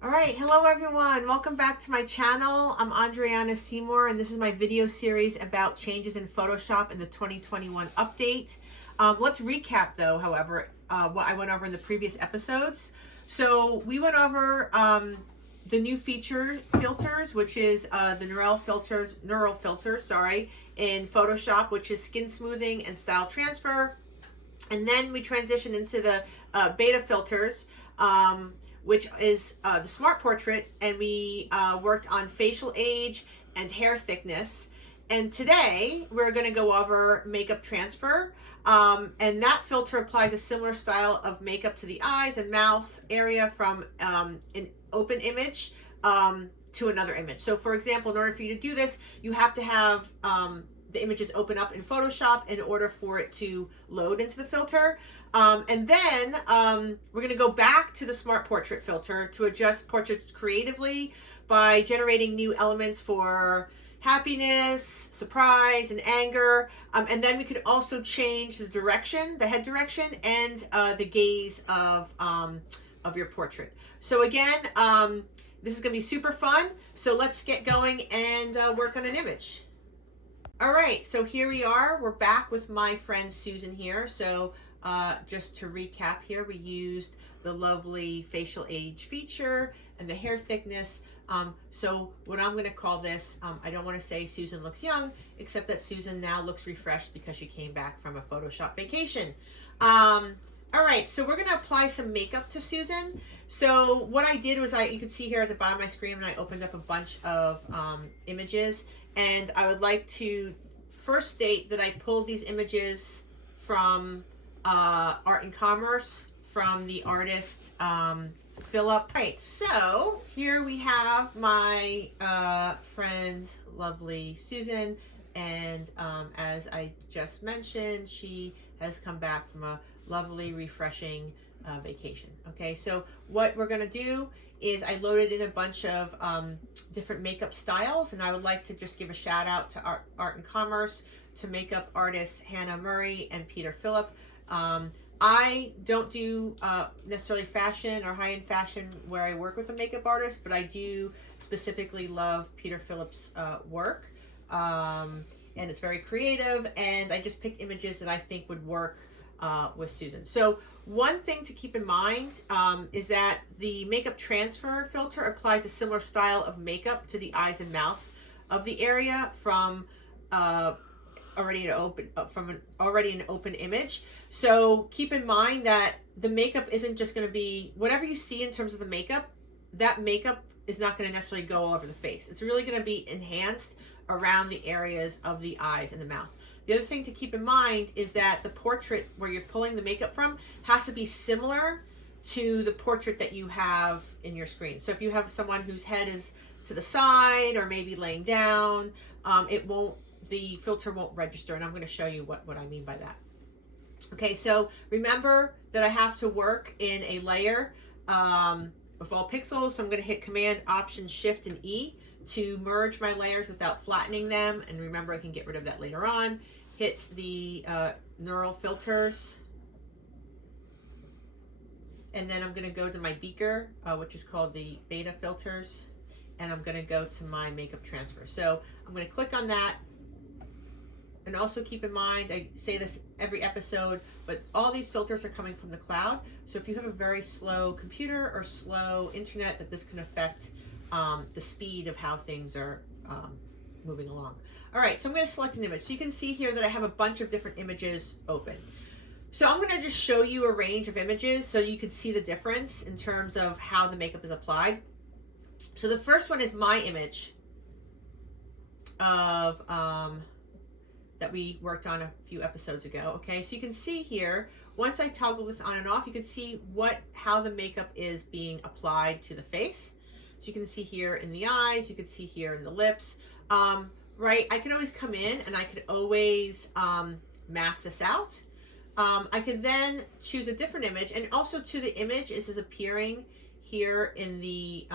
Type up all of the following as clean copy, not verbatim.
All right, hello everyone. Welcome back to my channel. I'm Andreanna Seymore, and this is my video series about changes in Photoshop in the 2021 update. Let's recap though, however, what I went over in the previous episodes. So we went over the new filters, which is the neural filters, in Photoshop, which is skin smoothing and style transfer. And then we transitioned into the beta filters, which is the smart portrait, and we worked on facial age and hair thickness. And today we're going to go over makeup transfer, and that filter applies a similar style of makeup to the eyes and mouth area from an open image to another image. So for example, in order for you to do this, you have to have the images open up in Photoshop in order for it to load into the filter. And then we're going to go back to the Smart Portrait filter to adjust portraits creatively by generating new elements for happiness, surprise, and anger. And then we could also change the direction, the head direction, and the gaze of your portrait. So again, this is going to be super fun. So let's get going and work on an image. All right, so here we are. We're back with my friend Susan here. So just to recap here, we used the lovely facial age feature and the hair thickness. So what I'm going to call this, I don't want to say Susan looks young, except that Susan now looks refreshed because she came back from a Photoshop vacation. All right, so we're going to apply some makeup to Susan. So what I did was you can see here at the bottom of my screen, and I opened up a bunch of images. And I would like to first state that I pulled these images from Art and Commerce, from the artist Philip. Right, so here we have my friend, lovely Susan. And as I just mentioned, she has come back from a lovely, refreshing vacation. Okay, so what we're going to do is I loaded in a bunch of different makeup styles, and I would like to just give a shout out to Art and Commerce, to makeup artists Hannah Murray and Peter Phillip. I don't do necessarily fashion or high-end fashion where I work with a makeup artist, but I do specifically love Peter Phillip's work, and it's very creative, and I just picked images that I think would work with Susan. So one thing to keep in mind is that the makeup transfer filter applies a similar style of makeup to the eyes and mouth of the area from already an open image. So keep in mind that the makeup isn't just going to be whatever you see in terms of the makeup. That makeup is not going to necessarily go all over the face. It's really going to be enhanced around the areas of the eyes and the mouth. The other thing to keep in mind is that the portrait where you're pulling the makeup from has to be similar to the portrait that you have in your screen. So if you have someone whose head is to the side or maybe laying down, the filter won't register, and I'm going to show you what I mean by that. Okay, so remember that I have to work in a layer with all pixels, so I'm going to hit Command, Option, Shift, and E to merge my layers without flattening them. And remember, I can get rid of that later on. Hit the neural filters, and then I'm going to go to my beaker, which is called the beta filters, and I'm going to go to my makeup transfer. So I'm going to click on that. And also keep in mind, I say this every episode, but all these filters are coming from the cloud. So if you have a very slow computer or slow internet, that this can affect the speed of how things are moving along. All right, so I'm going to select an image. So you can see here that I have a bunch of different images open. So I'm going to just show you a range of images so you can see the difference in terms of how the makeup is applied. So the first one is my image of that we worked on a few episodes ago. Okay, so you can see here, once I toggle this on and off, you can see how the makeup is being applied to the face. So you can see here in the eyes, you can see here in the lips. Right, I can always come in and I could always mask this out. I could then choose a different image, and also to the image is appearing here in the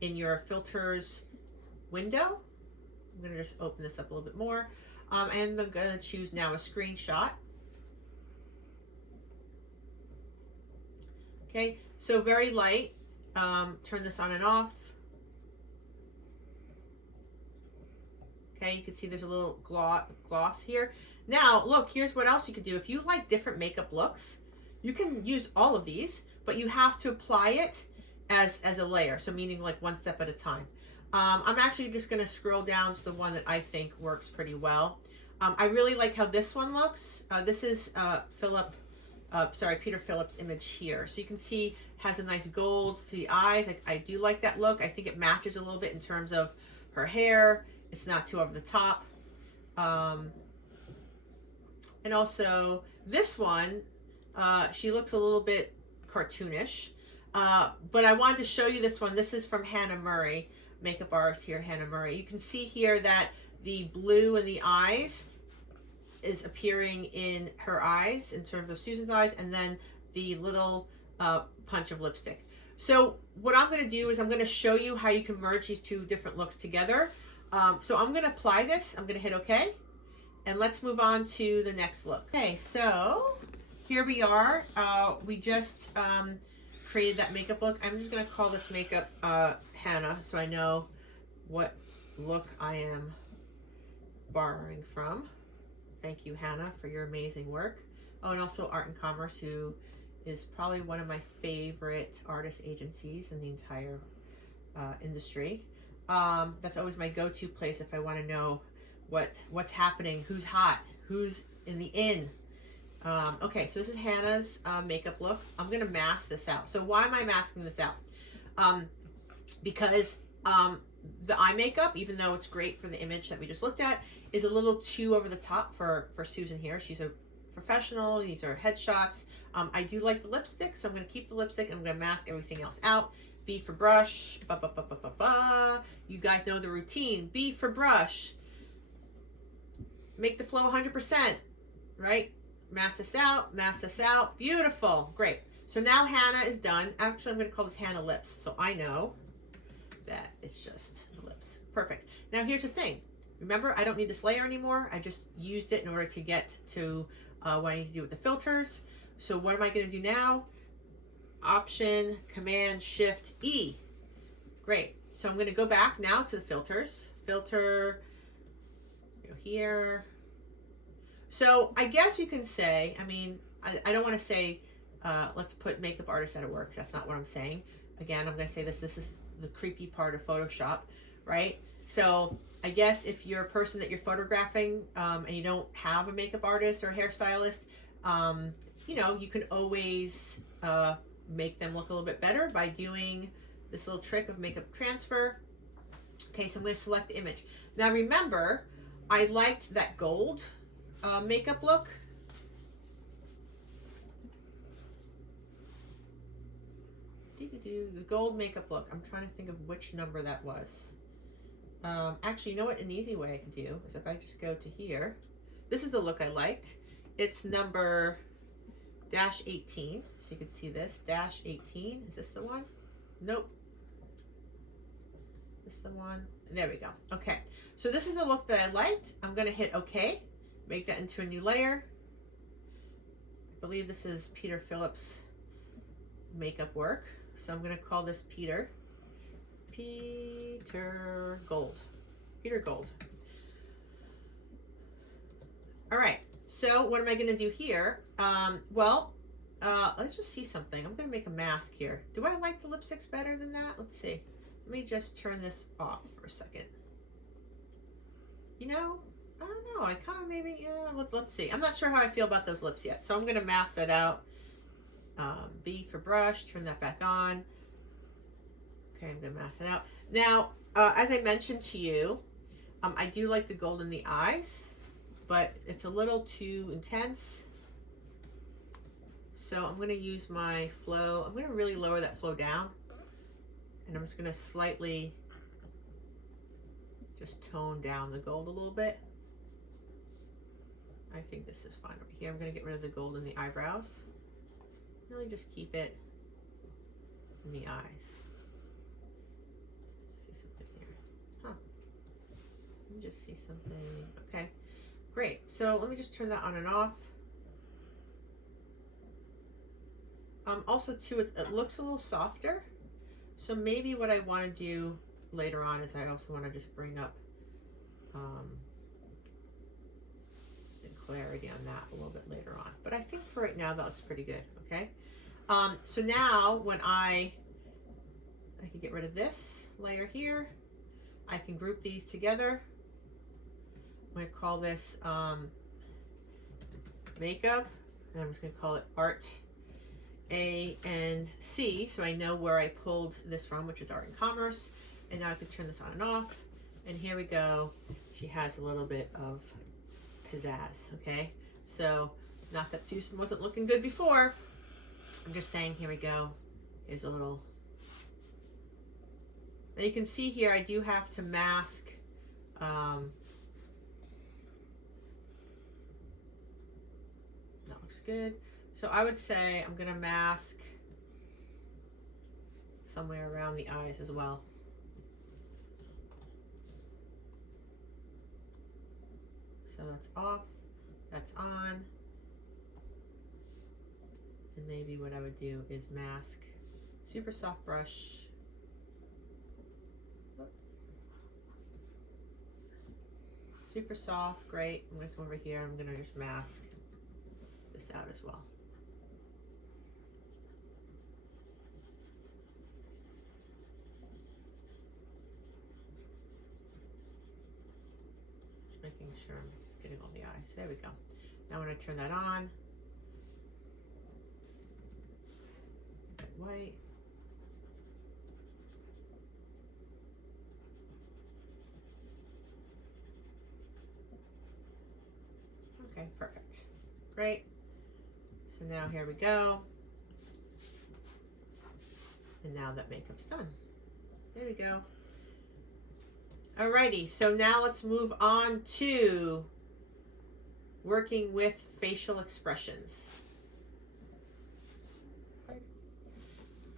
in your filters window. I'm going to just open this up a little bit more. And I'm going to choose now a screenshot. Okay, so very light. Turn this on and off. Okay, you can see there's a little gloss here. Now, look, here's what else you could do. If you like different makeup looks, you can use all of these, but you have to apply it as a layer. So meaning like one step at a time. I'm actually just going to scroll down to the one that I think works pretty well. I really like how this one looks. This is Peter Phillips' image here. So you can see has a nice gold to the eyes. I do like that look. I think it matches a little bit in terms of her hair. It's not too over the top. And also this one, she looks a little bit cartoonish. But I wanted to show you this one. This is from Hannah Murray, makeup artist here, Hannah Murray. You can see here that the blue in the eyes is appearing in her eyes in terms of Susan's eyes, and then the little punch of lipstick. So what I'm going to do is I'm going to show you how you can merge these two different looks together. So I'm going to apply this. I'm going to hit OK. And let's move on to the next look. Okay, so here we are. We just created that makeup look. I'm just going to call this makeup Hannah, so I know what look I am borrowing from. Thank you, Hannah, for your amazing work. Oh, and also Art and Commerce, who is probably one of my favorite artist agencies in the entire industry. That's always my go-to place if I want to know what's happening, who's hot, who's in the in. Okay, so this is Hannah's makeup look. I'm going to mask this out. So why am I masking this out? Because the eye makeup, even though it's great for the image that we just looked at, is a little too over the top for Susan here. She's a professional. These are headshots. I do like the lipstick, so I'm going to keep the lipstick and I'm going to mask everything else out. B for brush. Ba, ba, ba, ba, ba, ba. You guys know the routine. B for brush. Make the flow 100%, right? Mask this out, beautiful, great. So now Hannah is done. Actually, I'm gonna call this Hannah Lips, so I know that it's just the lips. Perfect. Now here's the thing. Remember, I don't need this layer anymore. I just used it in order to get to what I need to do with the filters. So what am I gonna do now? Option, Command, Shift, E. Great. So I'm gonna go back now to the filters. Filter, go here. So I guess you can say, I mean, I don't want to say, let's put makeup artists out of work. That's not what I'm saying. Again, I'm going to say this is the creepy part of Photoshop, right? So I guess if you're a person that you're photographing and you don't have a makeup artist or hairstylist, you know, you can always make them look a little bit better by doing this little trick of makeup transfer. Okay, so I'm going to select the image. Now remember, I liked that gold makeup look. The gold makeup look. I'm trying to think of which number that was. Actually, you know what? An easy way I could do is if I just go to here. This is the look I liked. It's number -18. So you can see this. -18. Is this the one? Nope. This is the one. There we go. Okay. So this is the look that I liked. I'm going to hit OK. Make that into a new layer. I believe this is Peter Phillips' makeup work. So I'm going to call this Peter Gold. Peter Gold. All right. So what am I going to do here? Let's just see something. I'm going to make a mask here. Do I like the lipsticks better than that? Let's see. Let me just turn this off for a second. You know, I don't know. I kind of maybe, yeah, let's see. I'm not sure how I feel about those lips yet. So I'm going to mask that out. B for brush, turn that back on. Okay, I'm going to mask it out. Now, as I mentioned to you, I do like the gold in the eyes, but it's a little too intense. So I'm going to use my flow. I'm going to really lower that flow down. And I'm just going to slightly just tone down the gold a little bit. I think this is fine over here. I'm going to get rid of the gold in the eyebrows. Really just keep it in the eyes. See something here. Huh. Let me just see something. Okay, great. So let me just turn that on and off. Also too, it looks a little softer. So maybe what I want to do later on is I also want to just bring up the clarity on that a little bit later on. But I think for right now that looks pretty good, okay? So now when I can get rid of this layer here. I can group these together. I'm going to call this makeup, and I'm just going to call it art A and C, so I know where I pulled this from, which is art and commerce. And now I can turn this on and off, and here we go. She has a little bit of pizzazz, okay? So not that Susan wasn't looking good before. I'm just saying, here we go. Here's a little. Now you can see here I do have to mask that looks good. So I would say I'm gonna mask somewhere around the eyes as well. So that's off, that's on. And maybe what I would do is mask, super soft brush. Super soft, great. I'm gonna come over here, I'm gonna just mask this out as well. Just making sure I'm getting all the eyes. There we go. Now when I turn that on, white. Okay, perfect. Great. So now here we go. And now that makeup's done. There we go. Alrighty, so now let's move on to working with facial expressions.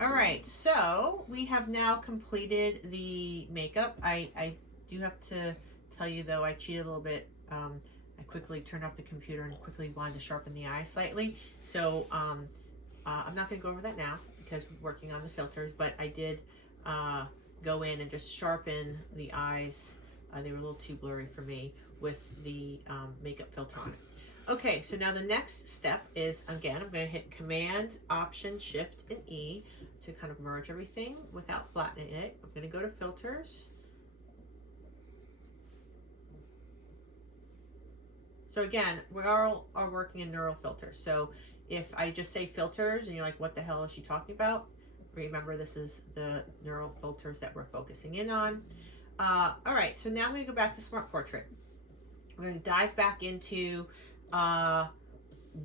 Alright, so we have now completed the makeup. I do have to tell you though, I cheated a little bit. I quickly turned off the computer and quickly wanted to sharpen the eye slightly. So I'm not going to go over that now because we're working on the filters, but I did go in and just sharpen the eyes. They were a little too blurry for me with the makeup filter on it. Okay, so now the next step is, again, I'm going to hit Command, Option, Shift, and E to kind of merge everything without flattening it. I'm going to go to Filters. So again, we all are working in neural filters. So if I just say filters and you're like, what the hell is she talking about? Remember, this is the neural filters that we're focusing in on. All right, so now I'm going to go back to Smart Portrait. We're going to dive back into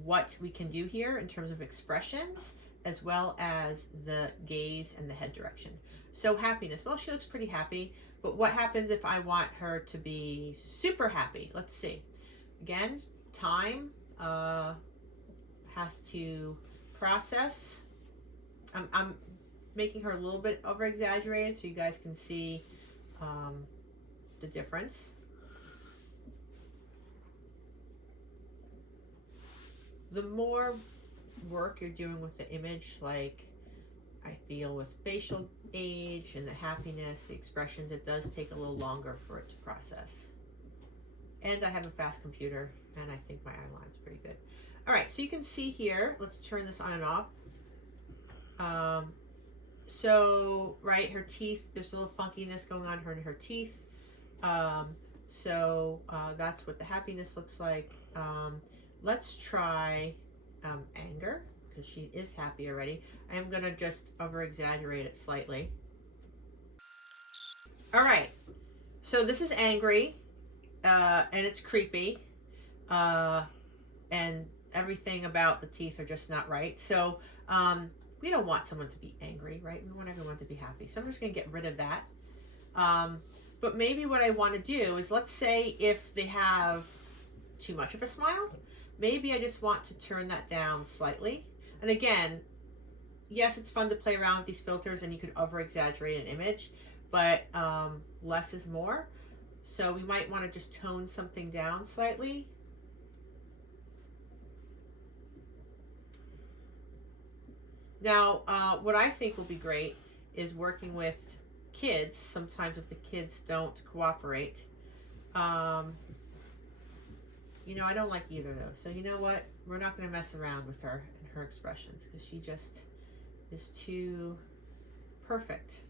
what we can do here in terms of expressions, as well as the gaze and the head direction. So happiness, well, she looks pretty happy, but what happens if I want her to be super happy? Let's see. Again, time has to process. I'm making her a little bit over exaggerated so you guys can see the difference. The more work you're doing with the image, like I feel with facial age and the happiness, the expressions, it does take a little longer for it to process. And I have a fast computer, and I think my eye line's pretty good. All right, so you can see here, let's turn this on and off. So, right, her teeth, there's a little funkiness going on in her teeth. That's what the happiness looks like. Let's try anger, because she is happy already. I'm gonna just over-exaggerate it slightly. All right, so this is angry. And it's creepy, and everything about the teeth are just not right. So we don't want someone to be angry, right? We want everyone to be happy. So I'm just going to get rid of that. But maybe what I want to do is, let's say if they have too much of a smile, maybe I just want to turn that down slightly. And again, yes, it's fun to play around with these filters and you could over-exaggerate an image, but less is more. So we might want to just tone something down slightly. Now, what I think will be great is working with kids. Sometimes if the kids don't cooperate, you know, I don't like either of those. So you know what? We're not going to mess around with her and her expressions because she just is too perfect.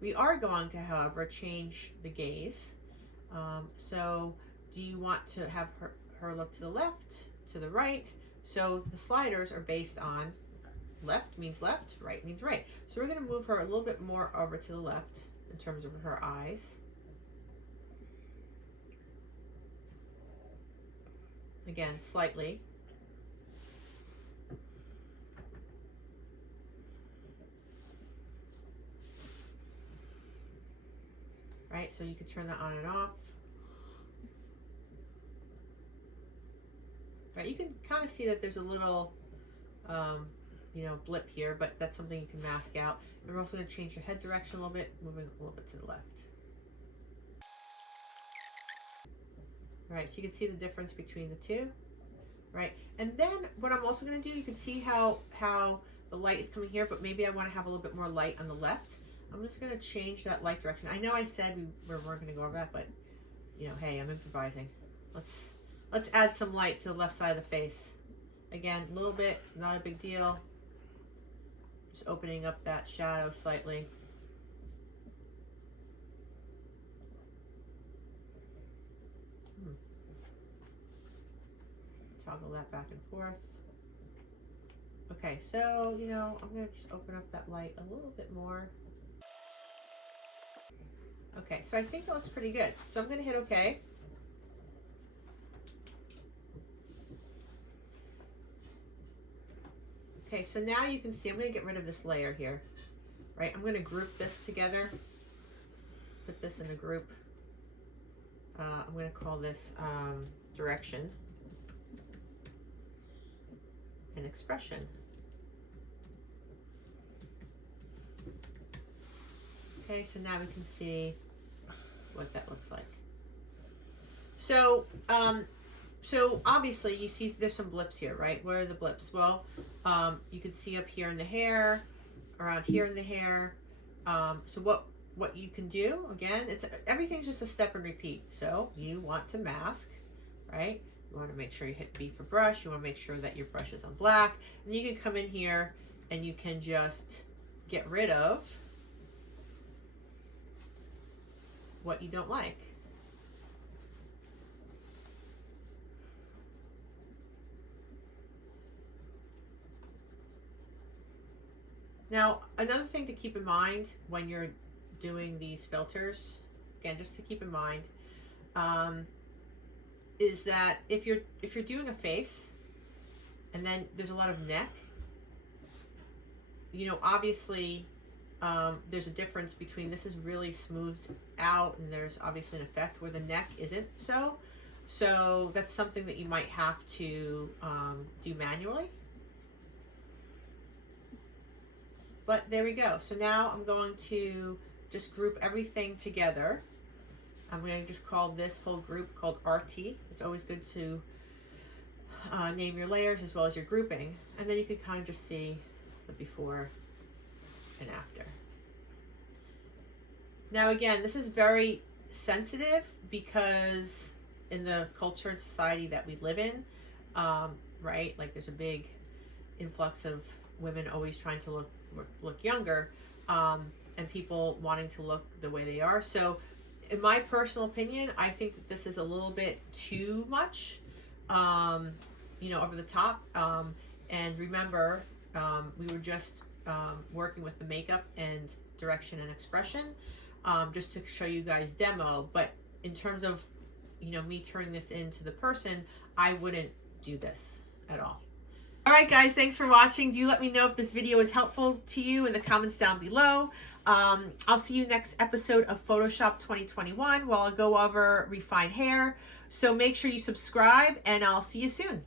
We are going to, however, change the gaze. So do you want to have her look to the left, to the right? So the sliders are based on left means left, right means right. So we're going to move her a little bit more over to the left in terms of her eyes. Again, slightly. Right, so you can turn that on and off. Right, you can kind of see that there's a little, you know, blip here, but that's something you can mask out. And we're also going to change your head direction a little bit, moving a little bit to the left. Right, so you can see the difference between the two. Right, and then what I'm also going to do, you can see how the light is coming here, but maybe I want to have a little bit more light on the left. I'm just going to change that light direction. I know I said we weren't going to go over that, but, you know, hey, I'm improvising. Let's add some light to the left side of the face. Again, a little bit, not a big deal. Just opening up that shadow slightly. Toggle that back and forth. Okay, so, you know, I'm going to just open up that light a little bit more. Okay, so I think that looks pretty good. So I'm going to hit OK. Okay, so now you can see, I'm going to get rid of this layer here. Right, I'm going to group this together. Put this in a group. I'm going to call this direction and expression. Okay, so now we can see what that looks like. So, so obviously you see there's some blips here, right? What are the blips? Well, you can see up here in the hair, around here in the hair. So what you can do, again, everything's just a step and repeat. So you want to mask, right? You want to make sure you hit B for brush. You want to make sure that your brush is on black. And you can come in here and you can just get rid of what you don't like. Now, another thing to keep in mind when you're doing these filters, again, just to keep in mind, is that if you're doing a face and then there's a lot of neck, you know, obviously there's a difference between this is really smoothed out and there's obviously an effect where the neck isn't so. So that's something that you might have to do manually. But there we go. So now I'm going to just group everything together. I'm going to just call this whole group called RT. It's always good to name your layers as well as your grouping. And then you can kind of just see the before and after. Now again, this is very sensitive because in the culture and society that we live in, right? Like there's a big influx of women always trying to look younger, and people wanting to look the way they are. So in my personal opinion, I think that this is a little bit too much, you know, over the top. And remember, we were just working with the makeup and direction and expression, just to show you guys demo. But in terms of, you know, me turning this into the person, I wouldn't do this at all. All right, guys, thanks for watching. Do let me know if this video is helpful to you in the comments down below. I'll see you next episode of Photoshop 2021 while I go over refine hair. So make sure you subscribe and I'll see you soon.